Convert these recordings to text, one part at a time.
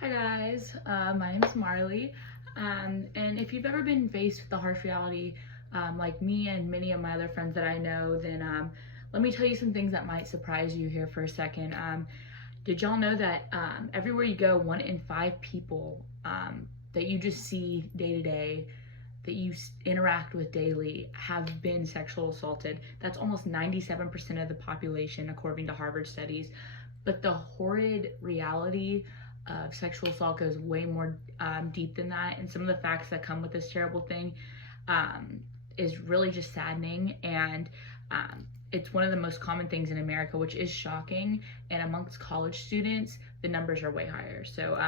Hi guys, my name is Marley, and if you've ever been faced with the harsh reality like me and many of my other friends that I know, then let me tell you some things that might surprise you here for a second. Did y'all know that everywhere you go, 1 in 5 people that you just see day to day, that you interact with daily, have been sexual assaulted? That's almost 97% of the population, according to Harvard studies. But the horrid reality of sexual assault goes way more deep than that, and some of the facts that come with this terrible thing is really just saddening. And it's one of the most common things in America, which is shocking, and amongst college students the numbers are way higher. So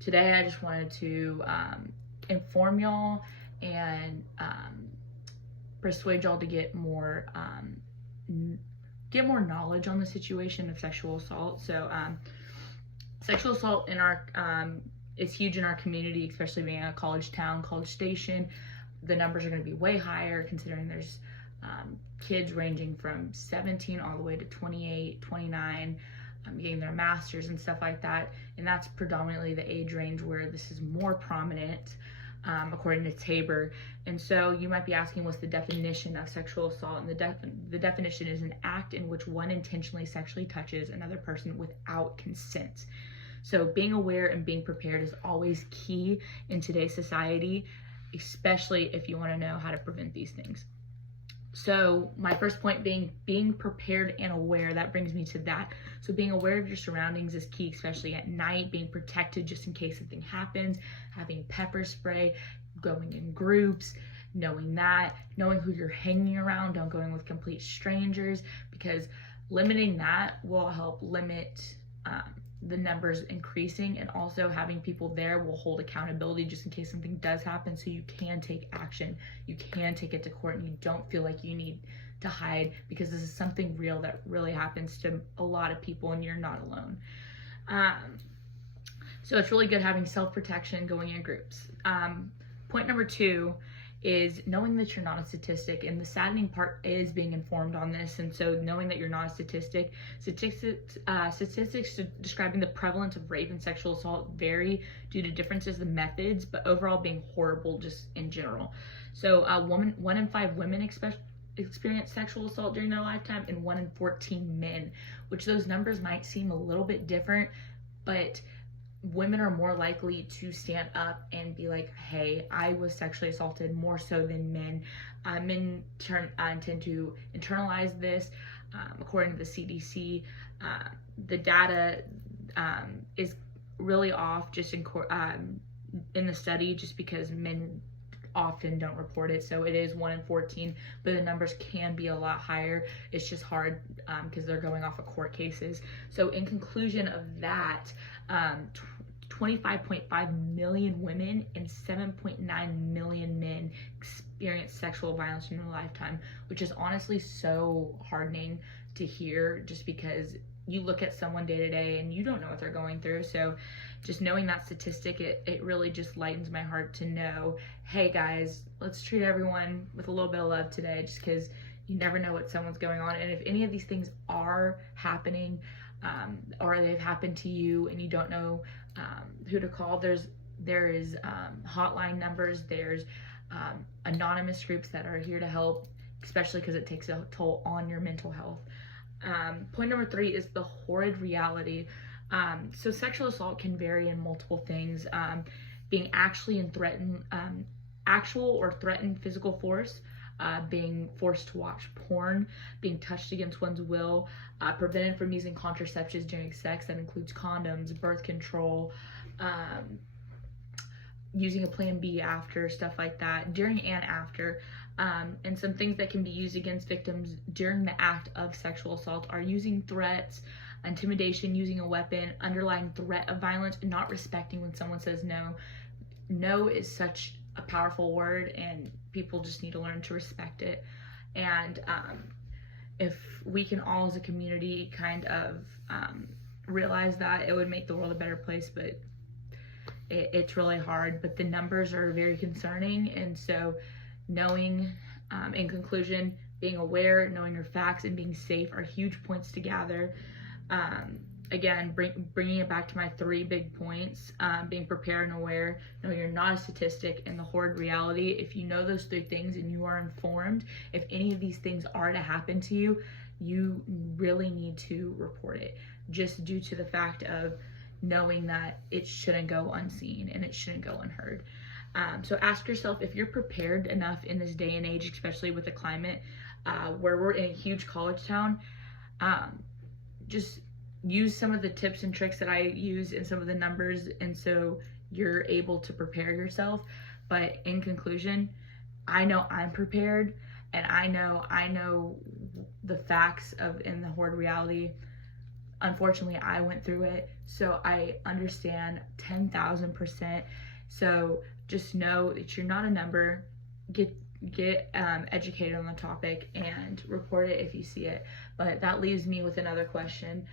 today I just wanted to inform y'all and persuade y'all to get more knowledge on the situation of sexual assault. So sexual assault in our is huge in our community, especially being a college town, college station. The numbers are going to be way higher, considering there's kids ranging from 17 all the way to 28, 29, getting their masters and stuff like that. And that's predominantly the age range where this is more prominent, according to Tabor. And so you might be asking, what's the definition of sexual assault? And the definition is an act in which one intentionally sexually touches another person without consent. So being aware and being prepared is always key in today's society, especially if you want to know how to prevent these things. So my first point being prepared and aware, that brings me to that. So being aware of your surroundings is key, especially at night, being protected just in case something happens, having pepper spray, going in groups, knowing who you're hanging around, don't go in with complete strangers, because limiting that will help limit the numbers increasing, and also having people there will hold accountability just in case something does happen, so you can take action, you can take it to court, and you don't feel like you need to hide, because this is something real that really happens to a lot of people and you're not alone. So it's really good having self-protection, going in groups. Point number 2 is knowing that you're not a statistic, and the saddening part is being informed on this. And so knowing that you're not a statistic, statistics describing the prevalence of rape and sexual assault vary due to differences in methods, but overall being horrible just in general. So 1 in 5 women experience sexual assault during their lifetime, and 1 in 14 men, which those numbers might seem a little bit different, but women are more likely to stand up and be like, hey, I was sexually assaulted, more so than men. Men tend to internalize this. According to the CDC, the data is really off just in the study, just because men often don't report it. So it is 1 in 14, but the numbers can be a lot higher. It's just hard because they're going off of court cases. So in conclusion of that, 25.5 million women and 7.9 million men experience sexual violence in their lifetime, which is honestly so hardening to hear, just because you look at someone day to day and you don't know what they're going through. So just knowing that statistic, it really just lightens my heart to know, hey guys, let's treat everyone with a little bit of love today, just because you never know what someone's going on. And if any of these things are happening, or they've happened to you and you don't know who to call, there is hotline numbers, there's anonymous groups that are here to help, especially because it takes a toll on your mental health. Point number 3 is the horrid reality. So sexual assault can vary in multiple things, being actual or threatened physical force, being forced to watch porn, being touched against one's will, prevented from using contraceptives during sex, that includes condoms, birth control, using a plan B after, stuff like that, during and after. And some things that can be used against victims during the act of sexual assault are using threats, intimidation, using a weapon, underlying threat of violence, and not respecting when someone says no. No is such a powerful word, and people just need to learn to respect it. And if we can all as a community kind of realize that, it would make the world a better place. But it's really hard, but the numbers are very concerning. And so knowing, in conclusion, being aware, knowing your facts, and being safe are huge points to gather. again, bringing it back to my 3 big points, being prepared and aware, know you're not a statistic, and the horde reality. If you know those 3 things and you are informed, if any of these things are to happen to you, you really need to report it, just due to the fact of knowing that it shouldn't go unseen and it shouldn't go unheard. So ask yourself if you're prepared enough in this day and age, especially with the climate, where we're in a huge college town. Just use some of the tips and tricks that I use and some of the numbers, and so you're able to prepare yourself. But in conclusion, I know I'm prepared, and I know the facts of in the horde reality. Unfortunately, I went through it, so I understand 10,000%. So just know that you're not a number. Get educated on the topic and report it if you see it. But that leaves me with another question.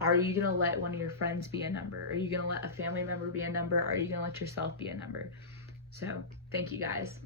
Are you going to let one of your friends be a number? Are you going to let a family member be a number? Are you going to let yourself be a number? So thank you guys.